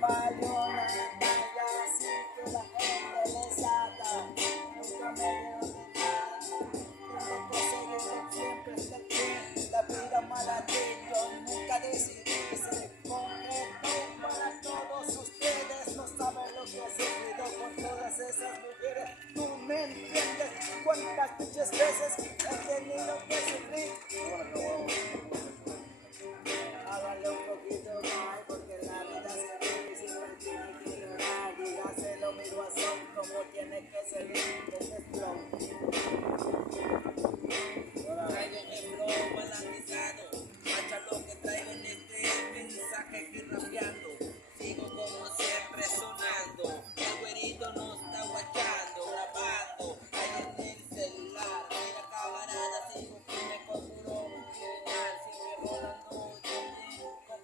valió nada, ya así que la gente le saca. Nunca me dieron de nada. Tengo que seguir siempre hasta aquí. La vida mala de yo nunca decidí ser concreto para todos ustedes. No saben lo que he sufrido con todas esas mujeres. Tú me entiendes cuántas muchas veces he tenido que sufrir. Hágale un poquito más porque la vida se vive y siempre tiene que llorar. Dígaselo mi guasón como tiene que seguir este flow. Traigo el flow balanceado, macha lo que traigo en este mensaje que rapeando. Sigo como siempre sonando, el güerito no está guachando, grabando ahí en el celular. Mira camarada, sigo firme con puro criminal, siempre rolando con puro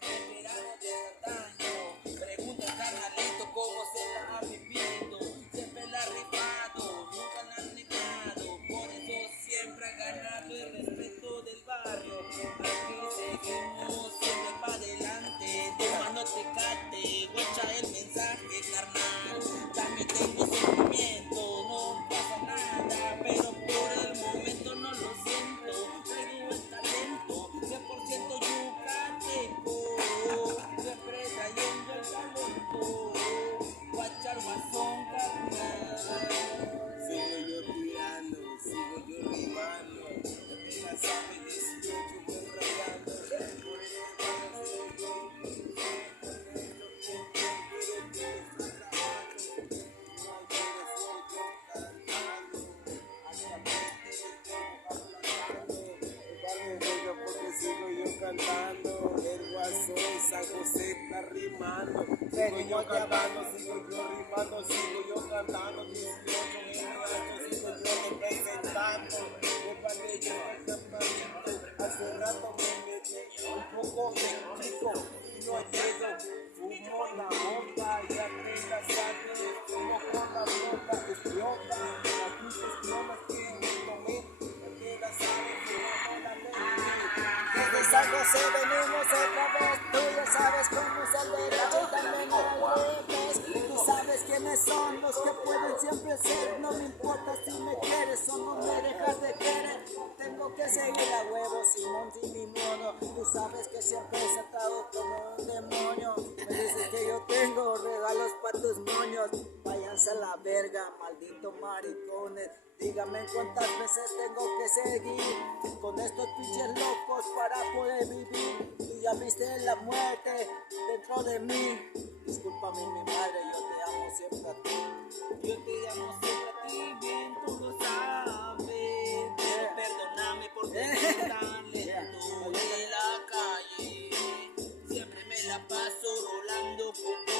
veterano de antaño. Pregunta al carnalito cómo se la ha vivido, siempre la ha rifado, nunca la han negado, por eso siempre ha ganado el respeto del barrio. Aquí seguimos siempre para adelante, toma no te cate, guacha el mensaje carnal. También tengo sentimiento, no pasa nada, pero por el momento no lo siento. Traigo el talento, 100% yucateco, siempre trayendo el talento. Guacha el guasón carnal. Sigo yo tirando, sigo yo rimando, apenas sabe 18 voy rayando, por eso sigo yo, pero que estoy trabajando, no quiero soy yo cantando, hasta que estoy hablando, porque sigo yo cantando, el guasón San José está rimando, sigo yo cantando, sigo yo rimando, sigo yo cantando, 18 sigo yo representando, el bandido del campamento, hace rato me metí un poco de chico, y no llego, fumo la mota y arriba sangre, fumo con la mota, explota, las luces clonas que me tomé, porque la sangre fumamos la desde San José venimos otra vez, tú ya sabes cómo es el derecho y también al revés. Tú sabes quiénes son los que pueden siempre ser, no me importa si me quieres o no me dejas de querer. Tengo que seguir a huevo, Simón sin mi mono. Tú sabes que siempre he sentado como un demonio. Me dices que yo tengo regalos para tus moños. Váyanse a la verga, malditos maricones. Dígame cuántas veces tengo que seguir con estos pinches locos para poder vivir. Tú ya viste la muerte dentro de mí. Discúlpame mi madre, yo te amo siempre a ti. Yo te amo siempre a ti, bien tú lo sabes. Pero perdóname por tener tan lento de la calle. Siempre me la paso rolando con